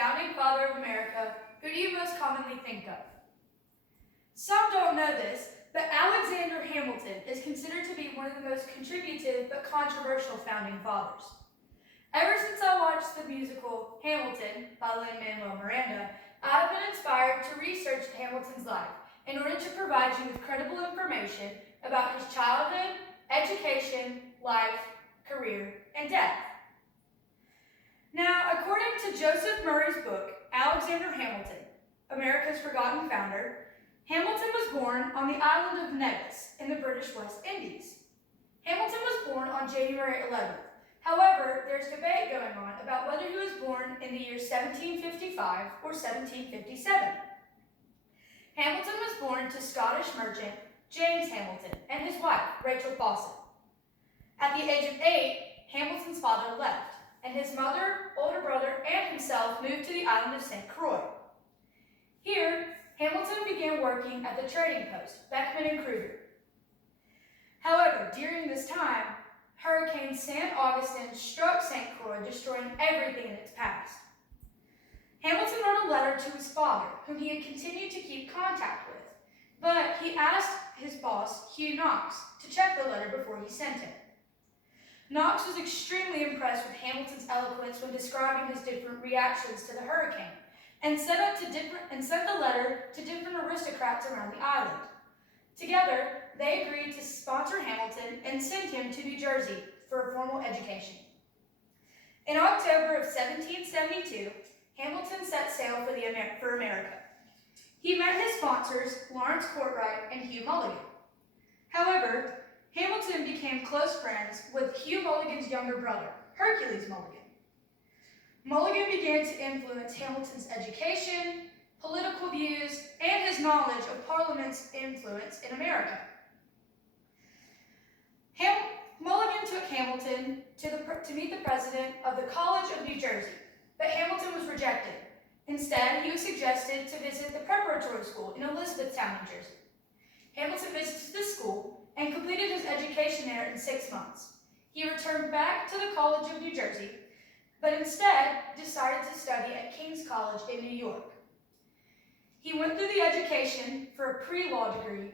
founding father of America, who do you most commonly think of? Some don't know this, but Alexander Hamilton is considered to be one of the most contributive but controversial founding fathers. Ever since I watched the musical Hamilton by Lin-Manuel Miranda, I've been inspired to research Hamilton's life in order to provide you with credible information about his childhood, education, life, career, and death. Now, according to Joseph Murray's book, Alexander Hamilton, America's Forgotten Founder, Hamilton was born on the island of Nevis in the British West Indies. Hamilton was born on January 11th. However, there's debate going on about whether he was born in the year 1755 or 1757. Hamilton was born to Scottish merchant James Hamilton and his wife, Rachel Fawcett. At the age of 8, Hamilton's father left, and his mother, older brother, and himself moved to the island of St. Croix. Here, Hamilton began working at the trading post, Beckman and Kruger. However, during this time, Hurricane St. Augustine struck St. Croix, destroying everything in its path. Hamilton wrote a letter to his father, whom he had continued to keep contact with, but he asked his boss, Hugh Knox, to check the letter before he sent it. Knox was extremely impressed with Hamilton's eloquence when describing his different reactions to the hurricane, and sent the letter to different aristocrats around the island. Together, they agreed to sponsor Hamilton and send him to New Jersey for a formal education. In October of 1772, Hamilton set sail for America. He met his sponsors, Lawrence Courtright and Hugh Mulligan. However, Hamilton became close friends with Hugh Mulligan's younger brother, Hercules Mulligan. Mulligan began to influence Hamilton's education, political views, and his knowledge of Parliament's influence in America. Mulligan took Hamilton to meet the president of the College of New Jersey, but Hamilton was rejected. Instead, he was suggested to visit the preparatory school in Elizabethtown, New Jersey. Hamilton visited this school and completed his education there in 6 months. He returned back to the College of New Jersey, but instead decided to study at King's College in New York. He went through the education for a pre-law degree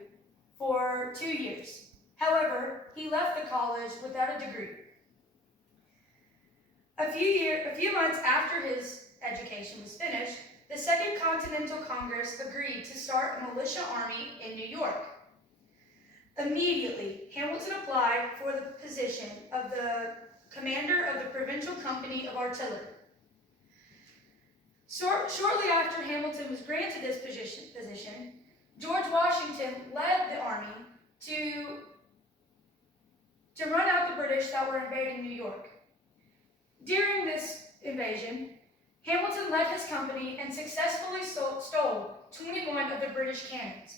for 2 years. However, he left the college without a degree. A few months after his education was finished, the Second Continental Congress agreed to start a militia army in New York. Immediately, Hamilton applied for the position of the commander of the Provincial Company of Artillery. Shortly after Hamilton was granted this position, George Washington led the army to run out the British that were invading New York. During this invasion, Hamilton led his company and successfully stole 21 of the British cannons.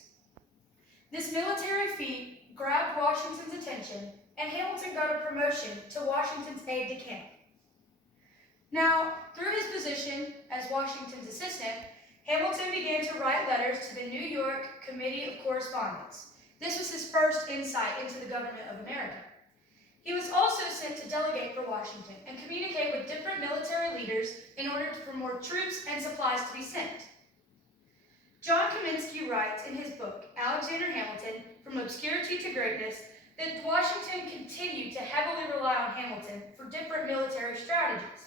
This military feat grabbed Washington's attention, and Hamilton got a promotion to Washington's aide-de-camp. Now, through his position as Washington's assistant, Hamilton began to write letters to the New York Committee of Correspondence. This was his first insight into the government of America. He was also sent to delegate for Washington and communicate with different military leaders in order for more troops and supplies to be sent. John Kaminsky writes in his book, Alexander Hamilton, From Obscurity to Greatness, that Washington continued to heavily rely on Hamilton for different military strategies.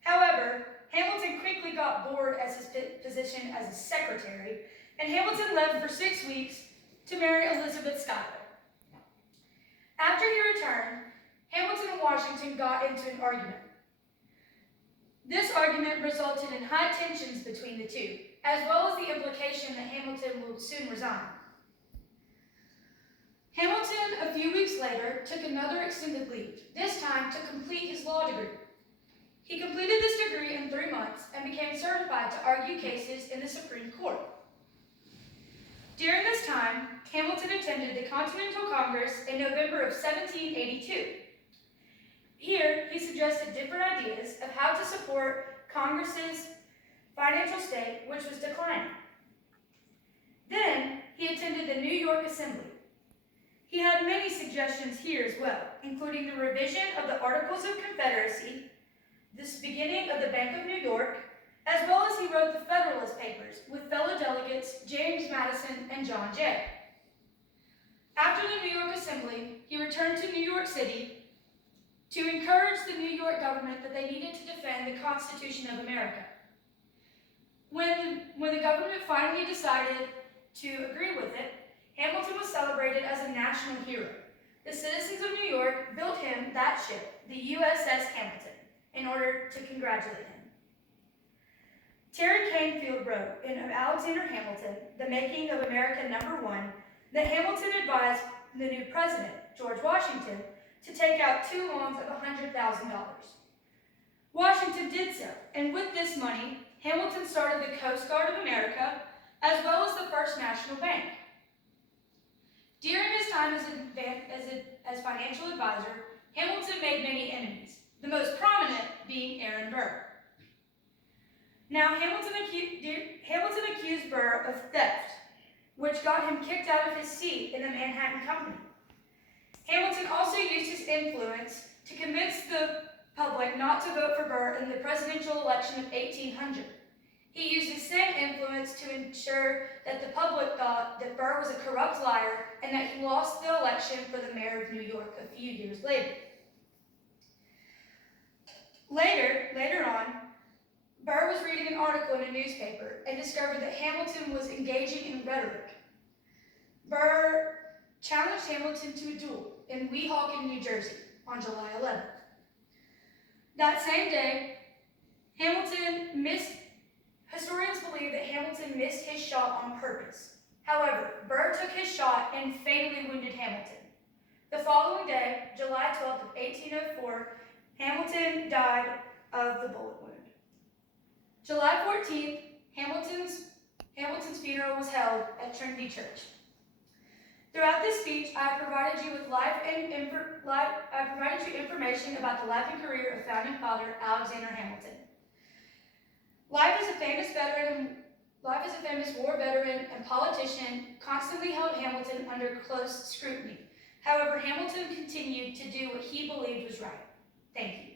However, Hamilton quickly got bored as his position as a secretary, and Hamilton left for 6 weeks to marry Elizabeth Schuyler. After he returned, Hamilton and Washington got into an argument. This argument resulted in high tensions between the two, as well as the implication that Hamilton would soon resign. Hamilton, a few weeks later, took another extended leave, this time to complete his law degree. He completed this degree in 3 months and became certified to argue cases in the Supreme Court. During this time, Hamilton attended the Continental Congress in November of 1782. Here, he suggested different ideas of how to support Congress's financial state, which was declining. Then, he attended the New York Assembly. He had many suggestions here as well, including the revision of the Articles of Confederacy, this beginning of the Bank of New York, as well as he wrote the Federalist Papers with fellow delegates James Madison and John Jay. After the New York Assembly, he returned to New York City to encourage the New York government that they needed to defend the Constitution of America. When the government finally decided to agree with it, Hamilton was celebrated as a national hero. The citizens of New York built him that ship, the USS Hamilton, in order to congratulate him. Terry Canfield wrote in Alexander Hamilton, The Making of America #1, that Hamilton advised the new president, George Washington, to take out 2 loans of $100,000. Washington did so, and with this money, Hamilton started the Coast Guard of America, as well as the First National Bank. During his time as financial advisor, Hamilton made many enemies, the most prominent being Aaron Burr. Now, Hamilton accused Burr of theft, which got him kicked out of his seat in the Manhattan Company. Hamilton also used his influence to convince the public not to vote for Burr in the presidential election of 1800. He used his same influence to ensure that the public thought that Burr was a corrupt liar and that he lost the election for the mayor of New York a few years later. Later on, Burr was reading an article in a newspaper and discovered that Hamilton was engaging in rhetoric. Burr challenged Hamilton to a duel in Weehawken, New Jersey on July 11th. That same day, historians believe that Hamilton missed his shot on purpose. However, Burr took his shot and fatally wounded Hamilton. The following day, July 12th of 1804, Hamilton died of the bullet wound. July 14th, Hamilton's funeral was held at Trinity Church. Throughout this speech, I have provided you with information about the life and career of founding father Alexander Hamilton. Life as a famous war veteran and politician constantly held Hamilton under close scrutiny. However, Hamilton continued to do what he believed was right. Thank you.